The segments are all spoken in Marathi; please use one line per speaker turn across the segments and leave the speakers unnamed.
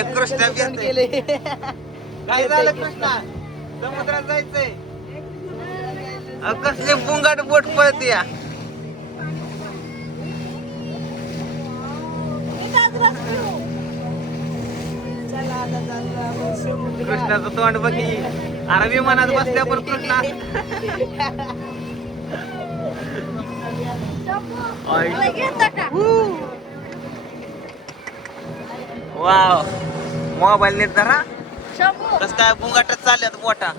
ए, कृष्णा येतोय.
गेले.
काय झालं कृष्णा? समुद्रात जायचंय. अहो, कसले बुंगाट बोट पळते या. कृष्णाचं तोंड बघी. अरे विमानात बसल्या पण कृष्णा. आई. वाव. मोबाईल नेट धरा. कस काय बुंगाटच चालल्यात मोठा.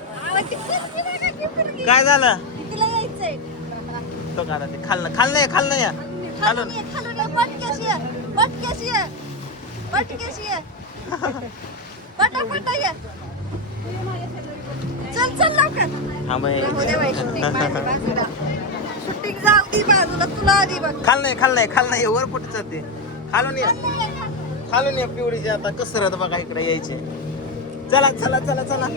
काय झालं? तो का ते खाल्लं खाल्लं या खाल्लं या. खालून
चल चल लवकर.
हा
शूटिंग जाऊ दे बाजूला तुला आधी बघ.
खाल नाही खाल नाही खाल नाही वर कुठं चालते खालून या. खालून या पिवळीचे आता कसरत बघा इकडे यायचे. चला चला चला चला.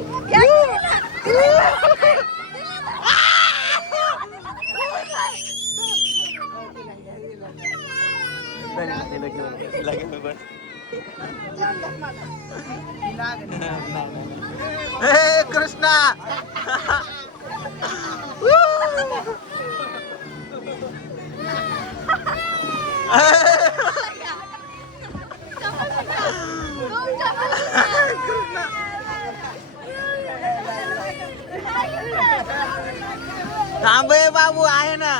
तिला कृष्णा. थांब बाबू आहे ना.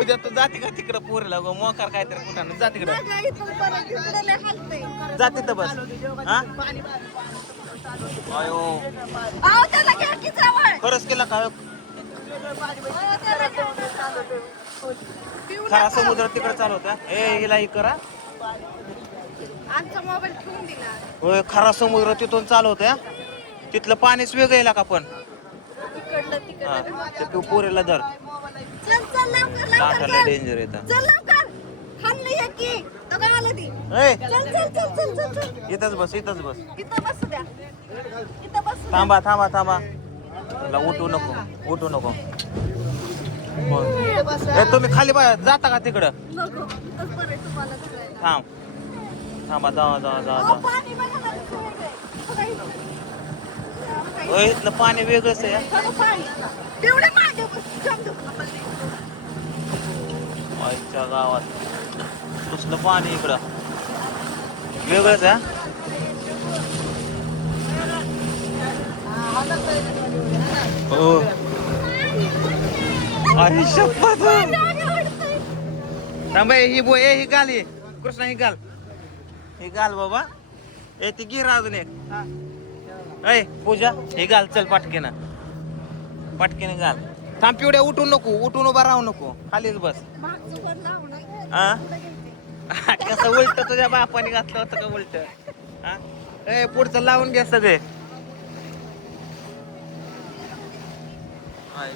उद्या तू जाते का तिकडं पोरला गो? मोकार काहीतरी कुठं जा तिकडं. जा तिथं बस. हा? अयो. खरंच केला का? खरा समुद्र तिकडे चालू होता ए हिला ही करा.
आमचा मोबाईल ठेवून दिला.
होय खरा समुद्र तिथून चालू होत्या तिथलं पाणीच वेगळं आहे का पण?
तिकडलं.
हा
तिकडलं
ते तू पोरीला धर.
चल चल लवकर लवकर
लाटाला
चल.
डेंजर येतं
चल लवकर. खाल्लं ये की. तो काय आलं ती.
ए!
चल चल चल चल चल चल.
इथंच बस इथंच बस.
इथं बसू द्या. इथं बसू द्या.
थांबा थांबा थांबा. तुला उठू नको उठू नको. ए, तुम्ही खाली बा जाता का तिकडं?
नको. आहे तुम्हाला.
थांब थांबा जा जा जा
अहो, पाणी बघा ना कसं वेगळं आहे. बघा इथं. बघा
होय इथलं पाणी वेगळंच आहे
इथं. बघा पाणी तेवढे मागे बस जाम दुखणं
आईच्या गावात कसलं पाणी इकडं वेगळंच आहे हा? हो आई शपथ थांबा ए, ही बो ए ही गाल हे. कृष्णा ही गाल. ही गाल बाबा. ए ती गिर अजून एक. ऐ पूजा हे घाल चल पाटकेनं. पाटकेने घाल थांब पिवड्या उठू नको उठून उभा राहू नको. खालीच बस. हा कसं उलट तुझ्या बापाने घातलं होतं का उलट? हा ए पुढचं लावून घ्या सगळे. आई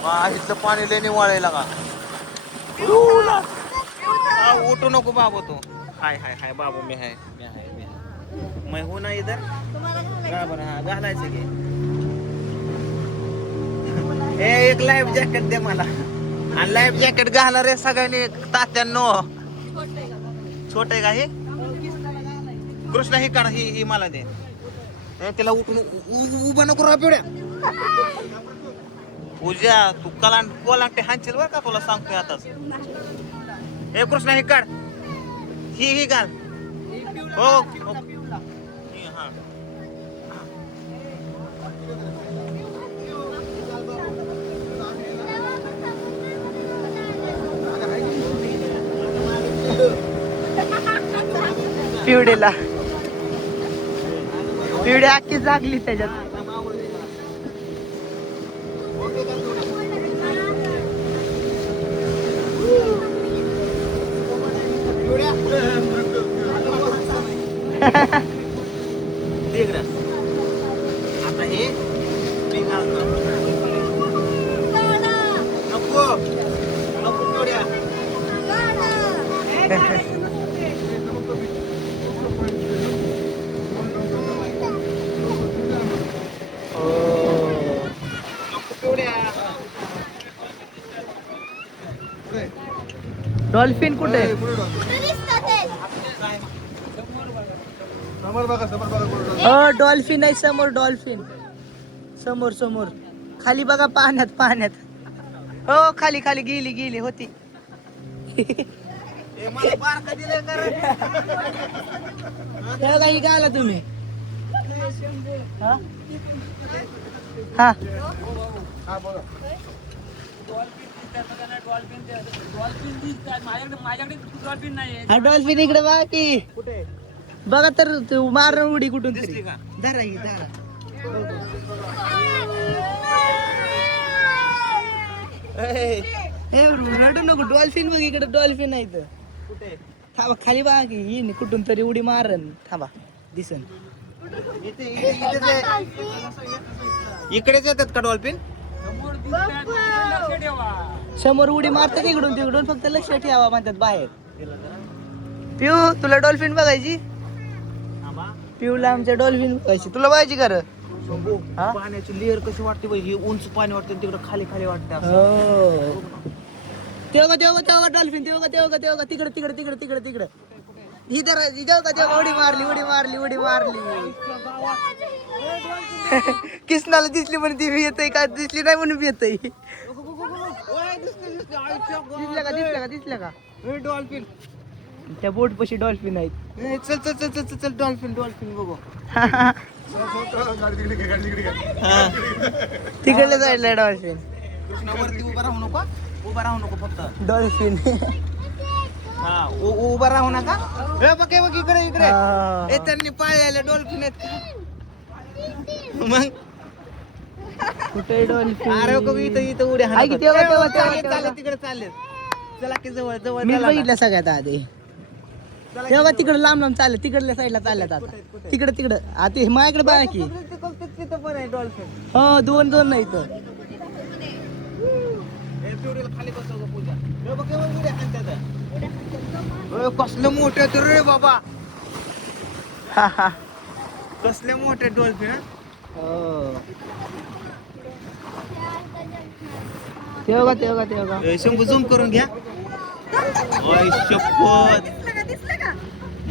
इथलं पाणी लेणी वाळायला का उठू नको बाबू तू. हाय हाय हाय बाबू मी हाय मी हाय मी हाय. मैं हूं ना इधर. का बरं हा घालायचं की. ए एक लाईफ जॅकेट दे मला. आणि लाईफ जॅकेट घाला रे सगळ्यांनी तात्यांनो.
छोटे
आहे का हे? कृष्णा ही काढ ही ही मला दे. तिला उठून उभं नको राहा पिवड्या. पूजा तू कलांट कोलांटे हांचील बर का तुला सांगतोय आताच हे कृष्णा नाही काढ. ही ही घाल. हो, हो. हा.
पिवडेला. पिवडे अख्खी जागली त्याच्यात.
दे इकडं. आता हे मी घालतो
गाणं,
नको नको पिवड्या
गाणं.
नको पिवड्या
डॉल्फिन कुठे
कुठे दिसतात ते?
हो डॉल्फिन आहे समोर डॉल्फिन. समोर समोर. खाली बघा पाण्यात पाण्यात. हो खाली खाली गेली गेली होती.
ए, मला बारका दिलंय का रे?
तेव्हा काही आला तुम्ही. हा? हा. हा डॉल्फिन इकडे बघा की. बघा तर तू मार उडी कुठून तरी.
दिसली का?
धरा ही, धरा.
ए,
ए, रडू नको डॉल्फिन बघ इकडे डॉल्फिन आहे इथं.
कुठे?
थांबा खाली बघा की येईन कुठून तरी उडी मारन. थांबा दिसन.
इकडेच येतात का डॉल्फिन?
समोर उडी मारतात इकडून तिकडून फक्त लक्ष ठेवा म्हणतात बाहेर. पिऊ तुला डॉल्फिन बघायची? पिऊला आमच्या डॉल्फिन बघायची तुला बघायची का रे? हा?
पाण्याची लेअर कशी वाटते बाई? ही उंच पाणी वाटते तिकडे खाली खाली वाटते.
हो. तेव्हा तेव्हा तेव्हा डॉल्फिन? तेव्हा तेव्हा तेव्हा तिकडे तिकडे तिकडे तिकडे तिकडे. ही तर का तेव्हा उडी मारली उडी मारली उडी मारली. किसनाला दिसली म्हणून ती बी येतय का? दिसली नाही म्हणून बी येतय. दिसल्या का दिसल्या का दिसल्या का?
डॉल्फिन.
त्या बोट पशी डॉल्फिन आहेत.
ए, चल चल चल चल चल, चल डॉल्फिन डॉल्फिन बघू.
तिकडल्या साईडला डॉल्फिन
कृष्णावरती उभा राहू नको उभा राहू नको फक्त.
डॉल्फिन
हा उ- उ- उभा राहू नका. ए, बघ इकडे इकडे. ए त्यांनी पाळलेले डॉल्फिन आहेत. का? मग?
कुठे डॉल्फिन
अरे बघ इथं इथं उड्या
आहे की
हाणतात.
तेव्हा-
ए,
तेव्हा-
चालेल,
तेव्हा-
चालेल, तिकडे चालेल. चला की जवळ जवळ
मी
चला ना.
बघितलं सगळ्यात आधी. तेव्हा. तिकडे लांब लांब चालले तिकडल्या साईडला चालल्यात आता. तिकडे तिकडे. आता माझ्याकडे बघा की.
तिथं पण आहे डॉल्फिन
हो दोन दोन नाही तर
हे खाली बसव पूजा. हे बघ, हे बघ, उड्या हाणतात. ए, कसलं मोठे तर रे बाबा.
हा हा.
कसले मोठे डॉल्फिन
हो? तेव्हा तेव्हा तेव्हा
शंभू झूम करून घ्या. शपथ.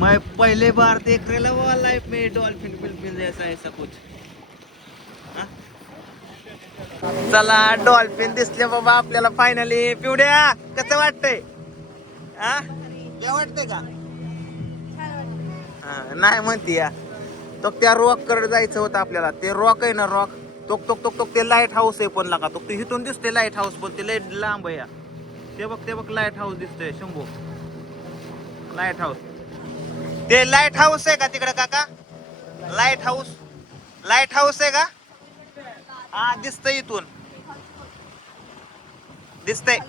मैं पहले बार देख रहा हुआ लाइफ में डॉल्फिन बिल्फिन जैसा ऐसा कुछ। हा? चला डॉल्फिन दिसले बाबा आपल्याला फायनली पिवड्या कसं वाटतंय? हा? काय वाटतंय का? हा, नाही म्हणती या. तो त्या रॉककडे जायचं होतं आपल्याला. ते रॉक आहे ना रॉक तोक तोक तोक तोक ते लाइट हाऊस आहे पण लागा. तो ते इथून दिसते लाइट हाऊस पण ते लाइट लांब आहे या. ते बघ ते बघ लाइट हाऊस दिसतंय शंभू. लाइट हाऊस ते लाइट हाऊस आहे का तिकडे काका? लाइट हाऊस लाइट हाऊस आहे का? हा दिसतंय इथून. दिसतंय.